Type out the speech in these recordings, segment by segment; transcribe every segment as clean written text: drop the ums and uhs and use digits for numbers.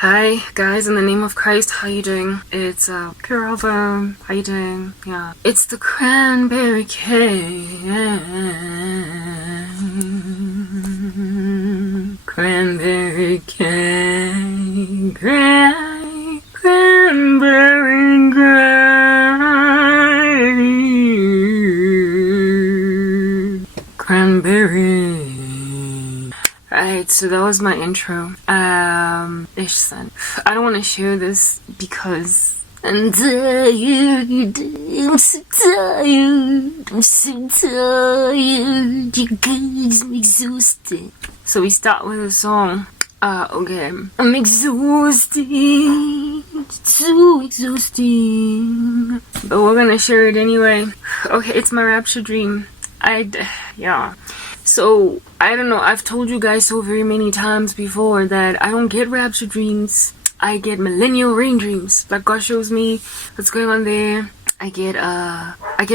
Hi guys, in the name of Christ, how you doing? It's Carova. How you doing? Yeah. It's the cranberry cake. Cranberry cake. Cranberry cake. Cranberry. Right, so that was my intro. Ish son. I don't want to share this because I'm tired. I'm so tired. I'm so tired. You guys, I'm exhausted. So we start with a song. Okay. I'm exhausted. So exhausting. But we're gonna share it anyway. Okay, it's my rapture dream. Yeah. So, I don't know, I've told you guys so very many times before that I don't get rapture dreams. I get millennial reign dreams. Like God shows me what's going on there. I get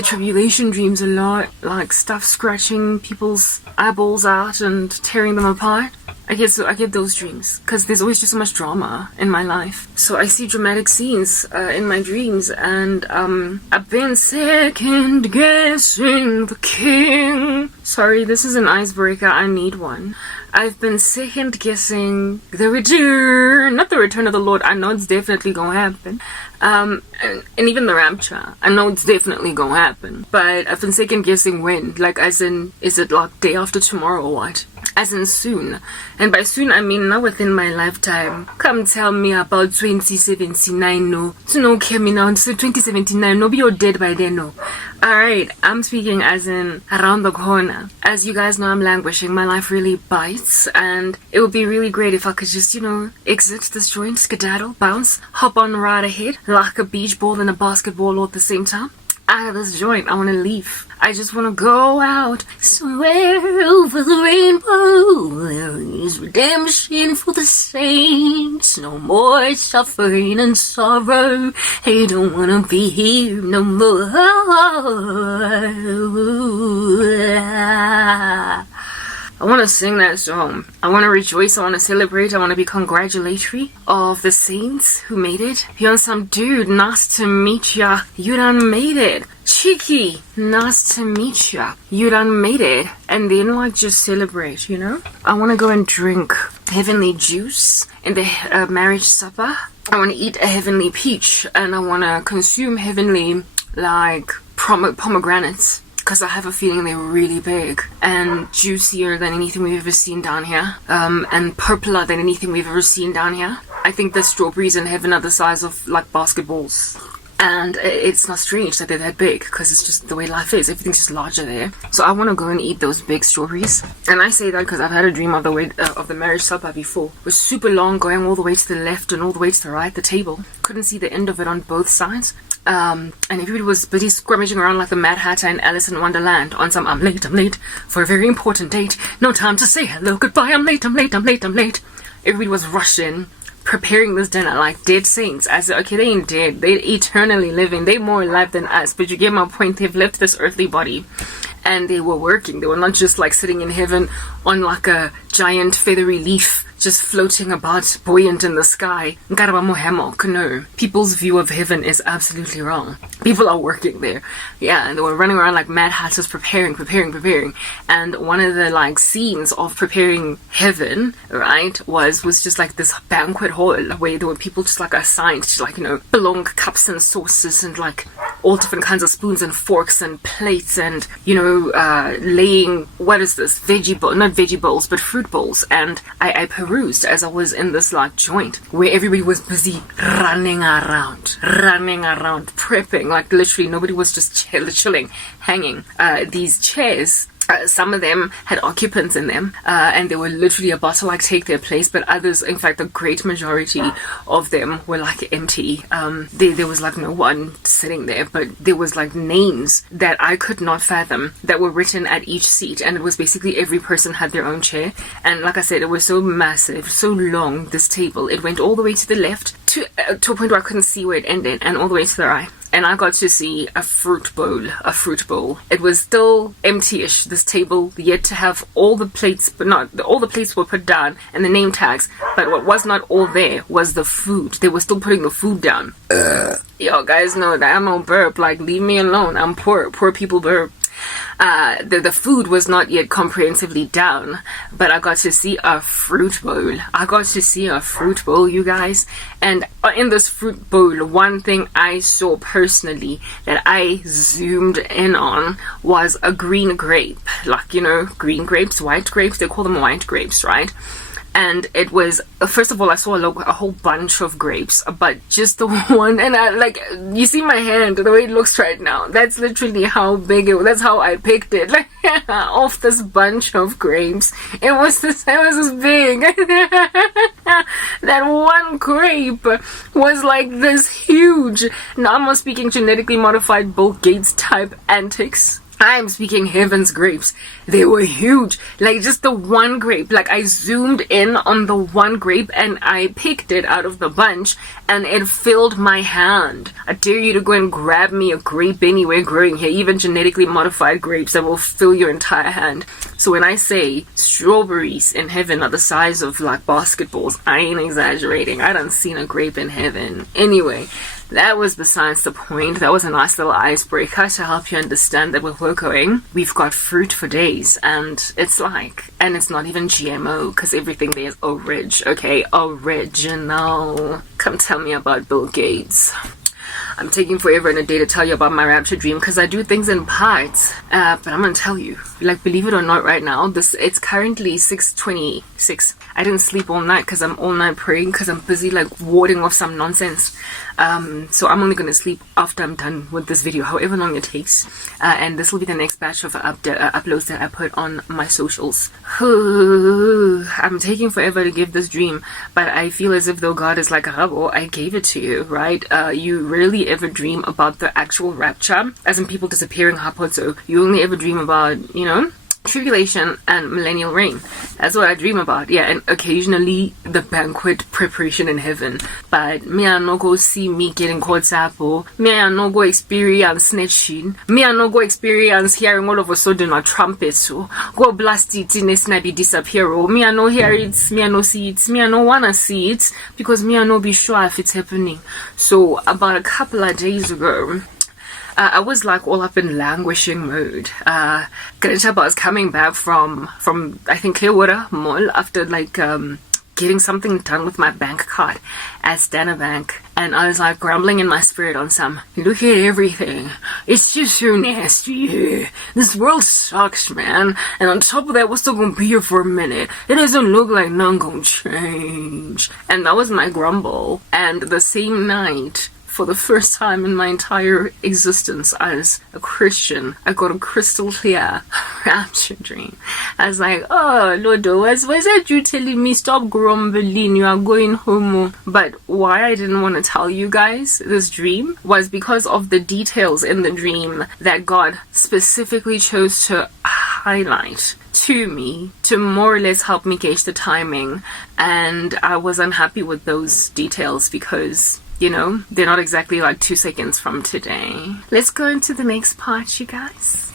tribulation dreams a lot, like stuff scratching people's eyeballs out and tearing them apart. I get those dreams because there's always just so much drama in my life. So I see dramatic scenes in my dreams, and I've been second guessing the king. Sorry, this is an icebreaker. I need one. I've been second guessing the return, not the return of the Lord. I know it's definitely gonna happen. And even the rapture, I know it's definitely gonna happen. But I've been second guessing when, like as in, is it like day after tomorrow or what? As in soon. And by soon, I mean not within my lifetime. Come tell me about 2079, no. So no, me now, so 2079, no, you're dead by then, no. Alright, I'm speaking as in around the corner. As you guys know, I'm languishing. My life really bites, and it would be really great if I could just, exit this joint, skedaddle, bounce, hop on right ahead, like a beach ball and a basketball all at the same time. Out of this joint, I want to leave. I just want to go out somewhere over the rainbow. There is redemption for the saints. No more suffering and sorrow. I don't want to be here no more. I want to sing that song. I want to rejoice. I want to celebrate. I want to be congratulatory of the saints who made it. You're some dude. Nice to meet ya. You done made it. Cheeky. Nice to meet ya. You done made it. And then just celebrate, I want to go and drink heavenly juice in the marriage supper. I want to eat a heavenly peach. And I want to consume heavenly, pomegranates. Because I have a feeling they're really big and juicier than anything we've ever seen down here, and purpler than anything we've ever seen down here. I think the strawberries in heaven are the size of basketballs, and it's not strange that they're that big because it's just the way life is. Everything's just larger there. So I want to go and eat those big strawberries. And I say that because I've had a dream of the marriage supper before. It was super long, going all the way to the left and all the way to the right. The table couldn't see the end of it on both sides. And everybody was busy scrummaging around like the Mad Hatter in Alice in Wonderland on some I'm late for a very important date. No time to say hello, goodbye, I'm late. Everybody was rushing, preparing this dinner like dead saints. I said, okay, they ain't dead. They're eternally living. They're more alive than us. But you get my point. They've left this earthly body. And they were working. They were not just sitting in heaven on a giant feathery leaf just floating about buoyant in the sky. No. People's view of heaven is absolutely wrong. People are working there. Yeah, and they were running around like mad hatters preparing. And one of the scenes of preparing heaven, right, was just this banquet hall where there were people just assigned to belong cups and sauces and all different kinds of spoons and forks and plates and laying, what is this, not veggie bowls but fruit bowls. And I perused as I was in this joint where everybody was busy running around prepping, literally nobody was just chilling, hanging. These chairs, some of them had occupants in them, and they were literally about to take their place, but others, in fact the great majority of them were empty. There was no one sitting there, but there was names that I could not fathom that were written at each seat, and it was basically every person had their own chair. And like I said, it was so massive, so long, this table. It went all the way to the left to a point where I couldn't see where it ended, and all the way to the right. and I got to see a fruit bowl. It was still empty-ish, this table, yet to have all the plates, but not all the plates were put down and the name tags, but what was not all there was the food. They were still putting the food down. Yo, guys know that I'm on burp, like, leave me alone. I'm poor people burp. The food was not yet comprehensively down, but I got to see a fruit bowl, you guys. And in this fruit bowl, one thing I saw personally that I zoomed in on was a green grape. Like, you know, green grapes, white grapes, they call them white grapes, right? And it was, first of all, I saw a whole bunch of grapes, but just the one, and I, like, you see my hand, the way it looks right now, that's literally how big it was, that's how I picked it, like, off this bunch of grapes. It was this big. That one grape was like this huge. Now I'm not speaking genetically modified Bill Gates type antics. I'm speaking heaven's grapes. They were huge. Like, just the one grape. Like, I zoomed in on the one grape and I picked it out of the bunch and it filled my hand. I dare you to go and grab me a grape anywhere growing here. Even genetically modified grapes that will fill your entire hand. So when I say strawberries in heaven are the size of like basketballs, I ain't exaggerating. I done seen a grape in heaven. Anyway, that was besides the point. That was a nice little icebreaker to help you understand that where we're going, we've got fruit for days, and it's not even GMO, because everything there is original. Come tell me about Bill Gates. I'm taking forever and a day to tell you about my rapture dream, because I do things in parts, but I'm gonna tell you, like, believe it or not, right now, it's currently 6:26. I didn't sleep all night because I'm all night praying, because I'm busy like warding off some nonsense. So I'm only gonna sleep after I'm done with this video, however long it takes, and this will be the next batch of uploads that I put on my socials. I'm taking forever to give this dream, but I feel as if though God is like, Rabo, I gave it to you, right? You rarely ever dream about the actual rapture, as in people disappearing, so you only ever dream about, you know, tribulation and millennial reign. That's what I dream about. Yeah, and occasionally the banquet preparation in heaven. But me, I no go see me getting caught up. Me, I no go experience snatching. Me, I no go experience hearing all of a sudden a trumpet. So go blast it in a snappy disappear. Me, I no hear it. Me, I no see it. Me, I no wanna see it, because me, I no be sure if it's happening. So about a couple of days ago, I was like all up in languishing mode. Kanechaba was coming back from I think Clearwater Mall after like getting something done with my bank card at Standard Bank, and I was like grumbling in my spirit on some, look at everything, it's just so nasty, this world sucks, man, and on top of that we're still gonna be here for a minute, it doesn't look like none gonna change. And that was my grumble. And the same night, for the first time in my entire existence as a Christian, I got a crystal clear rapture dream. I was like, oh, Lord, why is that you telling me stop grumbling, you are going home? But why I didn't want to tell you guys this dream was because of the details in the dream that God specifically chose to highlight to me to more or less help me gauge the timing. And I was unhappy with those details because, you know, they're not exactly like 2 seconds from today. Let's go into the next part, you guys.